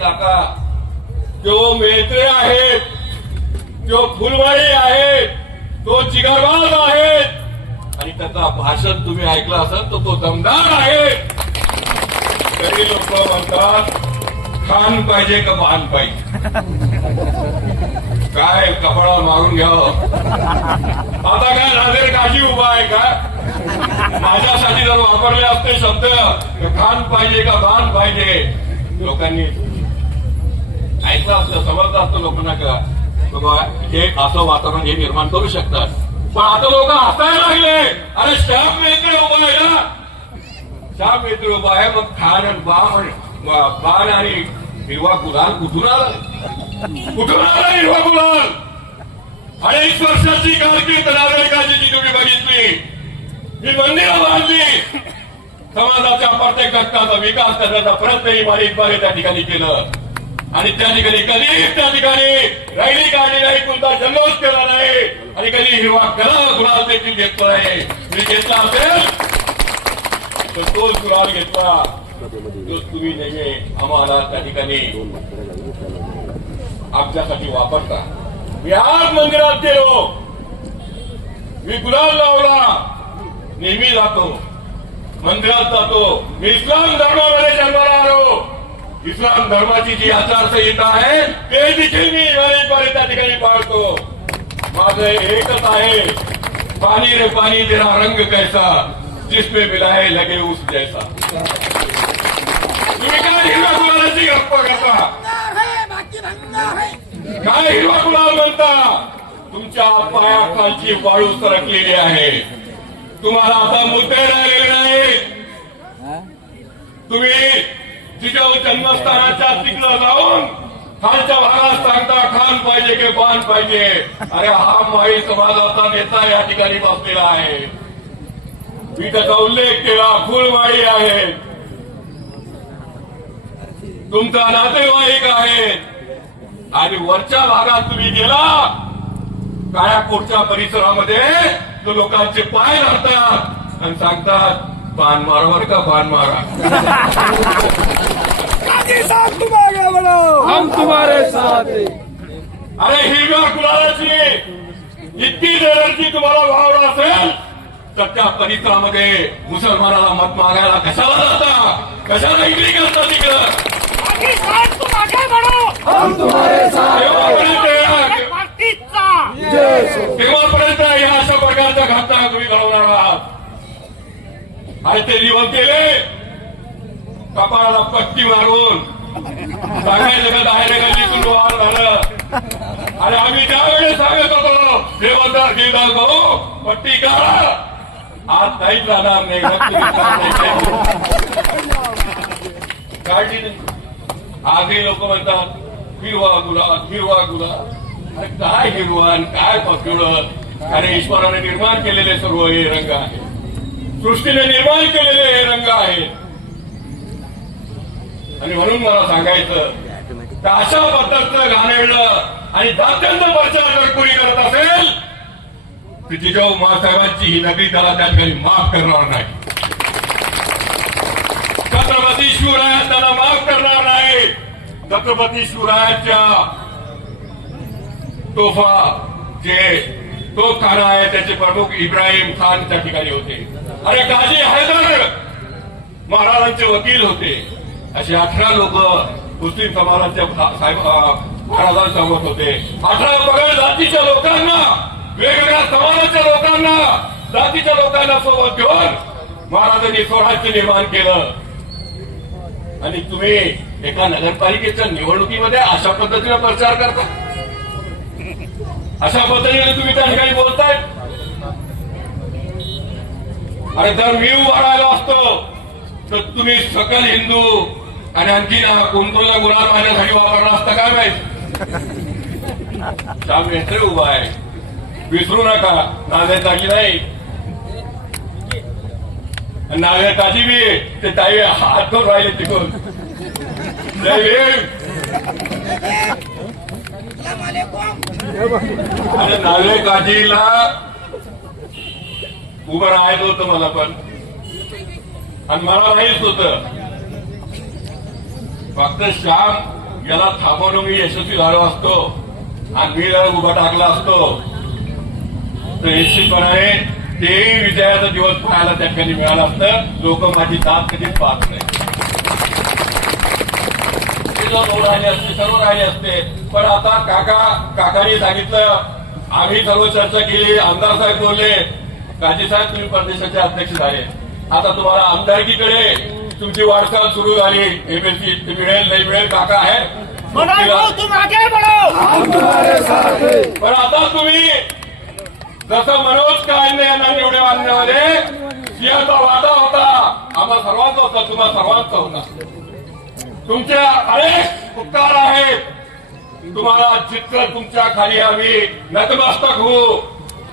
काका तो मेत्रे आहेत तो फुलवाडी आहेत तो जिगरबाज आहेत आणि त्याचा भाषण तुम्ही ऐकलं असाल तर तो दमदार आहे. तरी लोक म्हणतात खान पाहिजे का बाण पाहिजे? काय कपाळा मागून घ्यावं हो. आता काय नांदेड काशी उभा आहे का? माझ्यासाठी जर वापरले असते शब्द खान पाहिजे का बाण पाहिजे? लोकांनी ऐकलं असतं समजलं असतं लोकांना का? बाबा हे असं वातावरण हे निर्माण करू शकतात. पण आता लोक हसायला लागले. अरे श्याम मेत्रे उभा आहे ना? श्याम मेत्रे उभा आहे मग खान आणि बाम आणि बाण आणि हिरवा गुलाल कुठून आला? कुठून आला हिरवा गुलाल? अडीच वर्षाची कारकीर्द नागरिकाची जी तुम्ही बघितली. ही मंदिरं बांधली. समाजाच्या प्रत्येक घटकाचा विकास करण्याचा प्रयत्न ही मालिकबाने त्या ठिकाणी केलं. आणि त्या ठिकाणी कधी त्या ठिकाणी रैली काढली नाही कोणता जल्लोष केला नाही. आणि कधी हिरवा कलर गुलाल देखील घेतला नाही. मी घेतला असेल तर तोच गुलाल घेतला. तोच तुम्ही नेहमी आम्हाला त्या ठिकाणी आपल्यासाठी वापरता. मी आज मंदिरात गेलो. मी गुलाल लावला. नेहमी जातो. मंदिरात जातो. मी इस्लाम धर्मामध्ये जन्माला आलो. इस्लाम धर्माची जी आचारसंहिता आहे ते देखील मी इमारतद्वारे त्या ठिकाणी पाळतो. माझं एकच आहे पाणी रे पाणी तेरा रंग कैसा जिसमे मिला है लगे उस जैसा. तुम्ही काय हिरवा गुलाबाची गप्पा करता? काय हिरवा गुलाब म्हणता? तुमच्या पायाखालची वाळू सरकलेली आहे. तुम्हाला आता मुद्दे राहिलेले नाही तुम्ही तिच्या जन्मस्थानाच्या तिकडं जाऊन खालच्या भागात सांगता खान पाहिजे की पान पाहिजे. अरे हा माई समाजाचा नेता या ठिकाणी बसलेला आहे. मी त्याचा उल्लेख केला फुलवाडी आहे. तुमचा नातेवाईक आहे. आणि वरच्या भागात तुम्ही गेला काळ्याकोटच्या परिसरामध्ये तो लोकांचे पाय राहतात आणि सांगतात बाण मारावर का बाण मारा? हम तुम्हारे साथ हैं। अरे हिरव्या गुलालाची इतकी एनर्जी तुम्हाला वावर असेल तर त्या परिसरामध्ये मुसलमानाला मत मागायला कशाला जाता? कशाला इकडे करता तिकडं? हम तुम्हारे साथ तेव्हापर्यंत या- पार्टीचा जय सो। तेव्हापर्यंत या अशा प्रकारच्या घटना तुम्ही घडवणार आहात. आयते ते जीवन केले. कपाळाला पट्टी मारून. सांगायचं बाहेर दहा वार झालं आणि आम्ही त्यावेळेस सांगत होतो हे मतदार गिरदार भाऊ पट्टी काढा. आज काहीच जाणार नाही मग काढली नाही. आजही लोक म्हणतात हिरवा गुलाब हिरवा गुलाब अरे काय हिरवा काय पपिवळं अरे ईश्वराने निर्माण केलेले सर्व हे रंग आहेत. सृष्टीने निर्माण केलेले हे रंग आहेत. आणि म्हणून मला सांगायचं अशा पद्धतीचं घाणेरडं आणि जात्यंत प्रचार जर कोणी करत असेल तर जिजाऊ महासाहेबांची ही नदी त्याला त्या ठिकाणी माफ करणार नाही. छत्रपती शिवराय त्याला माफ करणार नाही. छत्रपती शिवरायाच्या तोफा जे तोफखाना आहे त्याचे प्रमुख इब्राहिम खान त्या ठिकाणी होते. अरे काजी हैदर महाराजांचे वकील होते. असे अठरा लोक मुस्लिम समाजाच्या साहेब महाराजांसोबत होते. अठरा पगड जातीच्या लोकांना वेगवेगळ्या समाजाच्या लोकांना जातीच्या लोकांना सोबत घेऊन महाराजांनी स्वराज्य निर्माण केलं. आणि तुम्ही एका नगरपालिकेच्या निवडणुकीमध्ये अशा पद्धतीने प्रचार करता? अशा पद्धतीने तुम्ही त्या ठिकाणी बोलताय? अरे जर मी उभा राहिलो असतो तर तुम्ही सकल हिंदू आणि आणखी कोणकोणत्या गुन्हा मारण्यासाठी वापरला असता काय माहीत? श्याम उभा आहे. विसरू नका नांदेताजी नाही. नागरिकाची बी ते ताई हात धरून राहिले तिकडून. भीम. आणि नागरिकाजीला उभं राहायचं होतं मला पण. आणि मला माहीत होत. फक्त श्याम याला थांबवणं मी यशस्वी झालो असतो. आणि मी जर उभा टाकला असतो. तर निश्चितपणाने तेही विजयाचा दिवस पाहायला त्या ठिकाणी मिळालं असतं. लोक माझी दात कधीच पाहत नाही दोन राहिले असते सर्व राहिले असते. पण आता काका काकांनी सांगितलं आम्ही सर्व चर्चा केली आमदार साहेब बोलले काजी साहेब तुम्ही प्रदेशाचे अध्यक्ष झाले. आता तुम्हाला आमदारकीकडे तुमची वाटचाल सुरू झाली. एमएलसी मिळेल नाही मिळेल काका आहे. हैं पण आता तुम्ही जसं मनोज कांदे यांना निवडे बांधण्यामध्ये सिंहाचा वादा होता. आम्हा सर्वांचा होता तुम्हा सर्वांचा होता. तुमच्या अनेक उपकार आहेत. तुम्हाला जितकं तुमच्या खाली आम्ही नतमस्तक होऊ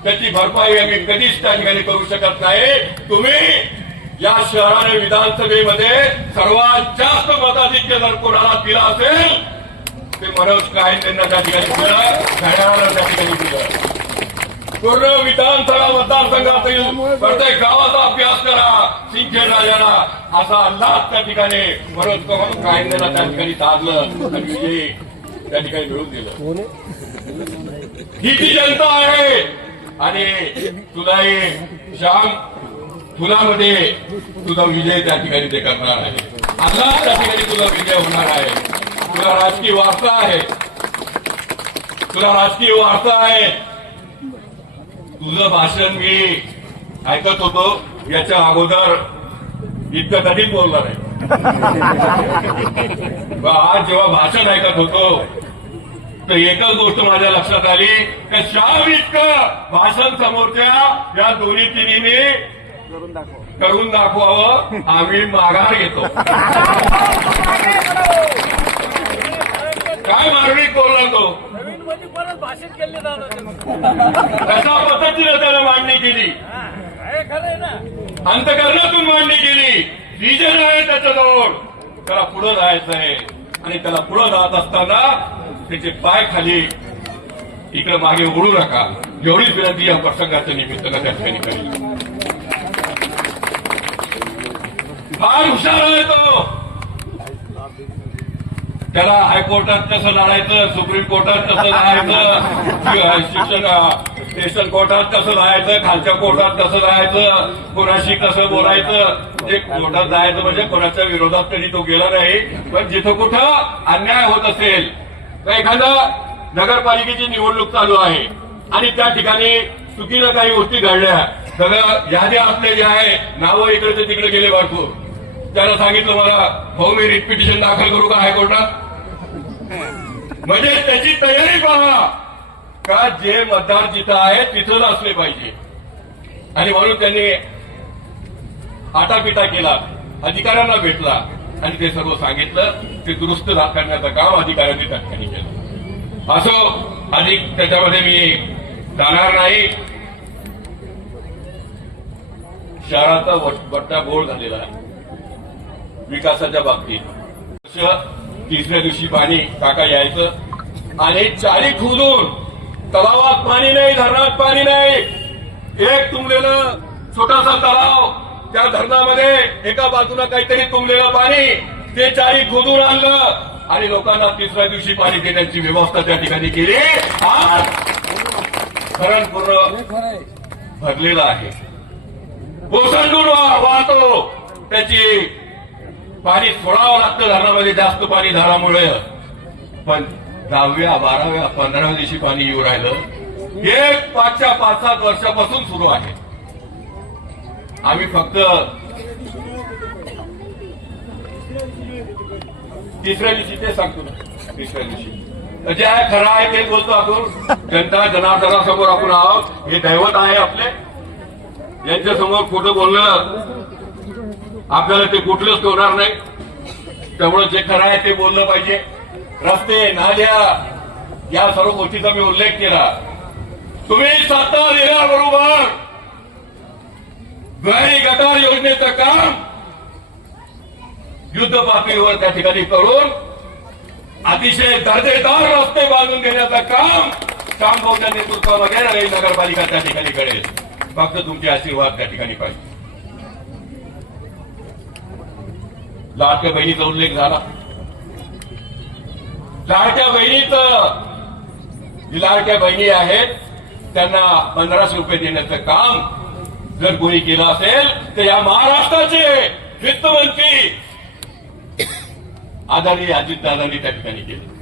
त्याची भरपाई आम्ही कधीच त्या ठिकाणी करू शकत नाही. तुम्ही या शहराने विधानसभेमध्ये सर्वात जास्त मताधिक्य जर कोणाला दिला असेल ते मनोज कायदेंना त्या ठिकाणी दिलं घड्याळाला त्या ठिकाणी दिलं. पूर्ण विधानसभा मतदारसंघातील प्रत्येक गावाचा अभ्यास करा सिंचन राजाला. असा अंदाज त्या ठिकाणी मनोज कमल कायद्याला त्या ठिकाणी साधलं आणि विजयी त्या ठिकाणी मिळून दिलं. ही ती जनता आहे आणि तुलाही श्याम तुलामध्ये तुझा विजय त्या ठिकाणी ते करणार आहे. आता त्या ठिकाणी तुझा विजय होणार आहे. तुला राजकीय वारसा आहे. तुला राजकीय वारसा आहे. तुझं भाषण मी ऐकत होतो. याच्या अगोदर इतकं कधीच बोलणार नाही. आज जेव्हा भाषण ऐकत होतो तर एकच गोष्ट माझ्या लक्षात आली की श्याम इतकं भाषण समोरच्या या दोन्ही तिन्हीने करून दाखवावं. आम्ही माघार घेतो. काय मागणी कोरला तो? भाषण केले कशा पद्धतीने त्याने मांडणी केली? अंतकरणातून मांडणी केली. विजन आहे त्याच्याजवळ त्याला पुढं जायचं आहे आणि त्याला पुढं जात असताना त्याचे पाय खाली इकडे मागे उडू नका. एवढीच विनंती या प्रसंगाच्या निमित्तानं त्या ठिकाणी करेल फार हुशार आहे तो. त्याला हायकोर्टात कसं लढायचं सुप्रीम कोर्टात कसं लढायचं शिक्षण स्टेशन कोर्टात कसं जायचं खालच्या कोर्टात कसं जायचं कोणाशी कसं बोलायचं जे कोर्टात जायचं म्हणजे कोणाच्या विरोधात तरी तो गेला नाही पण जिथं कुठं अन्याय होत असेल एखादा नगरपालिकेची निवडणूक चालू आहे आणि त्या ठिकाणी चुकीनं काही गोष्टी घडल्या सगळं याद्या आपले जे आहे नावं इकडचे तिकडे गेले भरपूर. त्याला सांगितलं मला भाऊ मी रिट पिटिशन दाखल करू का हायकोर्टात? म्हणजे त्याची तयारी पहा का जे मतदार जिथं आहे तिथंच असले पाहिजे. आणि म्हणून त्यांनी आटापिटा केला अधिकाऱ्यांना भेटला. आणि ते सर्व सांगितलं ते दुरुस्त करण्याचं काम अधिकाऱ्यांनी त्या ठिकाणी केलं. असो अधिक त्याच्यामध्ये मी जाणार नाही. शहराचा वट्टा गोळ झालेला आहे. विकासाच्या बाबतीत. तिसऱ्या दिवशी पाणी काका यायचं आणि चारी खोदून तलावात पाणी नाही धरणात पाणी नाही. एक तुंबलेलं छोटासा तलाव त्या धरणामध्ये एका बाजूला काहीतरी तुंबलेलं पाणी ते चारी खोदून आणलं आणि लोकांना तिसऱ्या दिवशी पाणी देण्याची व्यवस्था त्या ठिकाणी केली. आज धरण पूर्ण भरलेलं आहे. ओसंडून वाहतो. त्याची पाणी सोडावं लागतं धरणामध्ये जास्त पाणी झाल्यामुळे पण दहाव्या बाराव्या पंधराव्या दिवशी पाणी येऊ राहिलं. हे पाचच्या पाच सात वर्षापासून सुरू आहे. आम्ही फक्त तिसऱ्या दिवशी ते सांगतो. तिसऱ्या दिवशी. जे आहे खरं आहे ते बोलतो आपण. जनता जनार्दनासमोर आपण आहोत. हे दैवत आहे आपले. यांच्या समोर खोटं बोलणं आपल्याला ते कुठलंच होणार नाही. त्यामुळे जे खरं आहे ते बोललं पाहिजे. रस्ते नाल्या या सर्व गोष्टीचा मी उल्लेख केला. तुम्ही सत्ता दिल्याबरोबर गैरी गटार योजनेचं काम युद्ध पातळीवर त्या ठिकाणी करून अतिशय दर्जेदार रस्ते बांधून देण्याचं काम श्यामभाऊच्या नेतृत्वामध्ये रवी नगरपालिका त्या ठिकाणी करेल फक्त तुमचे आशीर्वाद त्या ठिकाणी पाहिजे. लाडक्या बहिणीचा उल्लेख झाला. लाडक्या बहिणीचं जी लाडक्या बहिणी आहेत त्यांना पंधराशे रुपये देण्याचं काम जर कोणी केलं असेल तर या महाराष्ट्राचे वित्तमंत्री आदरणीय अजितदादांनी त्या ठिकाणी केलं.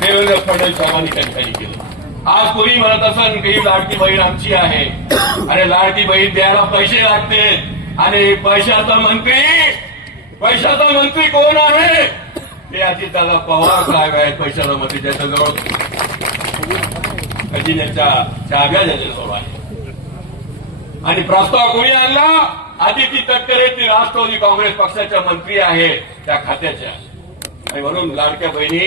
देवेंद्र फडणवीस साहेबांनी त्या ठिकाणी केलं. आज कोणी म्हणत असन की लाडकी बहीण आमची आहे. आणि लाडकी बहीण द्यायला पैसे लागते. आणि पैशाचा मंत्री पैशाचा मंत्री कोण आहे? ते अजितदादा पवार साहेब आहेत पैशाचा मंत्री. ज्याच्याजवळ खजिन्याच्या चाव्या ज्याच्याजवळ आहे आणि प्रस्ताव कोणी आणला? आदिती तटकरे ती राष्ट्रवादी काँग्रेस पक्षाच्या मंत्री आहे त्या खात्याच्या. आणि म्हणून लाडक्या बहिणी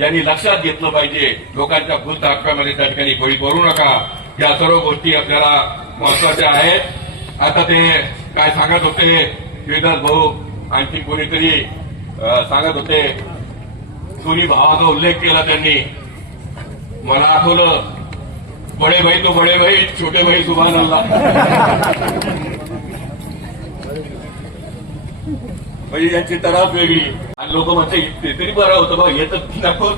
यांनी लक्षात घेतलं पाहिजे लोकांच्या भूत हक्कामध्ये त्या ठिकाणी कोळी करू नका. या सर्व गोष्टी आपल्याला महत्त्वाच्या आहेत. आता ते काय सांगत होते शिवदास भाऊ आणखी कोणीतरी सांगत होते दोन्ही भावाचा उल्लेख केला त्यांनी. मला आठवलं बडे भाई तो बडे भाई छोटे भाई सुभान अल्लाह। म्हणजे यांची तराफ वेगळी. आणि लोक म्हणते ते तरी बरं होतं बघ येतच नको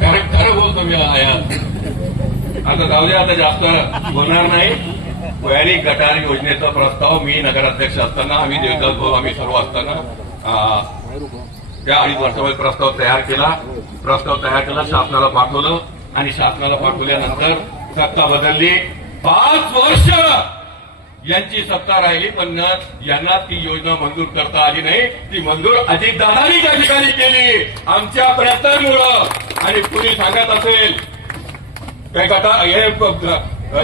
खरं खरं बोलतो मी आया आता जाऊ दे आता जास्त होणार नाही. वैरी गटार योजनेचा प्रस्ताव मी नगराध्यक्ष असताना आम्ही देवदास भाऊ आम्ही सर्व असताना त्या अडीच वर्षामध्ये प्रस्ताव तयार केला. प्रस्ताव तयार केला शासनाला पाठवलं आणि शासनाला पाठवल्यानंतर सत्ता बदलली. पाच वर्ष यांची सत्ता राहिली पण यांना ती योजना मंजूर करता आली नाही. ती मंजूर अजितदादांनी त्या ठिकाणी केली आमच्या प्रयत्नांमुळं. आणि कुणी सांगत असेल काय गटा हे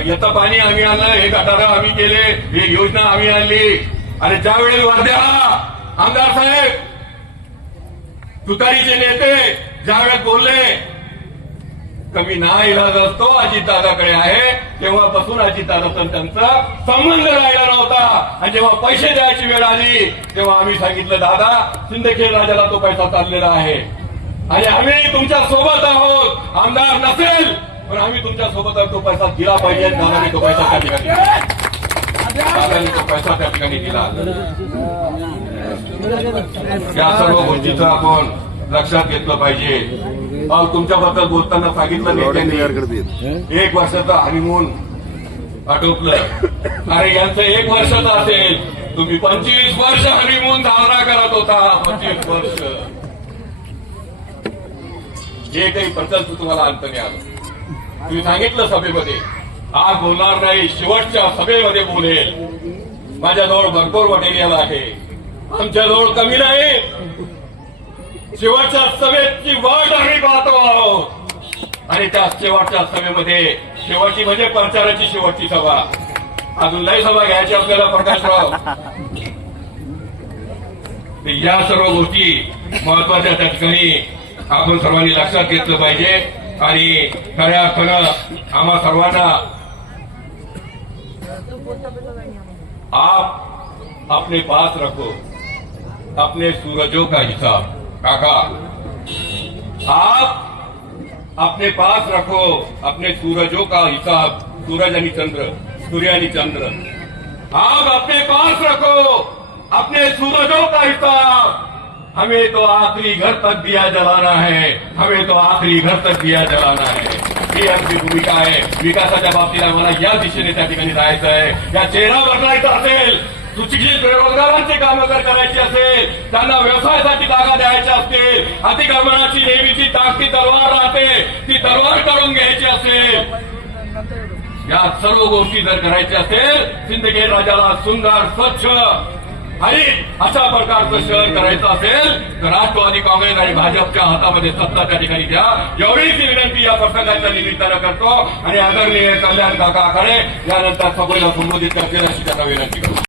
येतं पाणी आम्ही आणलं हे गटारं आम्ही केले हे योजना आम्ही आणली. आणि ज्यावेळेस वर्ध्याला आमदार साहेब तुतारीचे नेते ज्यावेळेस बोलले कमी ना इलाज असतो अजितदादाकडे आहे. तेव्हापासून अजितदादाचा त्यांचा संबंध राहिला नव्हता. आणि जेव्हा पैसे द्यायची वेळ आली तेव्हा आम्ही सांगितलं दादा सिंदखेड राजाला तो पैसा चाललेला आहे. आणि आम्ही तुमच्यासोबत आहोत. आमदार नसेल पण आम्ही तुमच्यासोबत आहोत. तो पैसा दिला पाहिजे. दादाने तो पैसा त्या ठिकाणी दादाने तो पैसा त्या ठिकाणी दिला. या सर्व गोष्टीचं आपण लक्षात घेतलं पाहिजे. अहो, तुमच्याबद्दल बोलताना सांगितलं नेत्यांनी एक वर्षाचा हनीमून आटोपलं. अरे यांचं एक वर्षाचं असेल. तुम्ही पंचवीस वर्ष हनीमून साजरा करत होता. पंचवीस वर्ष. जे काही प्रकल्प तुम्हाला अंत आलं तुम्ही सांगितलं सभेमध्ये. आज बोलणार नाही शेवटच्या सभेमध्ये बोलेल. माझ्याजवळ भरपूर मटेरियल आहे. आमच्याजवळ कमी नाही. शेवटच्या सभेची वाट आम्ही पाहतो आहोत. आणि त्या शेवटच्या सभेमध्ये शेवटची म्हणजे प्रचाराची शेवटची सभा. अजून लय सभा घ्यायची आपल्याला प्रकाशराव. या सर्व गोष्टी महत्त्वाच्या त्या ठिकाणी आपण सर्वांनी लक्षात घेतलं पाहिजे. आणि खऱ्या अर्थानं आम्हा सर्वांना आप अपने पास रखो. अपने सूरजों का हिसाब. काका आप अपने पास रखो अपने सूरजों का हिसाब सूरज यानी चंद्र सूर्य यानी चंद्र। आप अपने पास रखो अपने सूरजों का हिसाब। हमें तो आखिरी घर तक दिया जलाना है हमें तो आखिरी घर तक दिया जलाना है। ही आमची भूमिका आहे विकासाच्या बाबतीला मला या दिशेने त्या ठिकाणी जायचं आहे। या चेहरा बदलायचा असेल सुशिक्षित बेरोजगारांची कामं जर करायची असेल त्यांना व्यवसायासाठी जागा द्यायच्या असतील अतिक्रमणाची नेहमीची ताकदी तलवार राहते ती तलवार काढून घ्यायची असेल. या सर्व गोष्टी जर करायच्या असेल सिंदखेड राजाला सुंदर स्वच्छ हरित अशा प्रकारचं शहर करायचं असेल तर राष्ट्रवादी काँग्रेस आणि भाजपच्या हातामध्ये सत्ता त्या ठिकाणी द्या एवढीच विनंती या प्रसंगाच्या निमित्तानं करतो. आणि आदरणीय कल्याण काका आखाडे यानंतर सभेला संबोधित करतील अशी त्यांना विनंती करतो.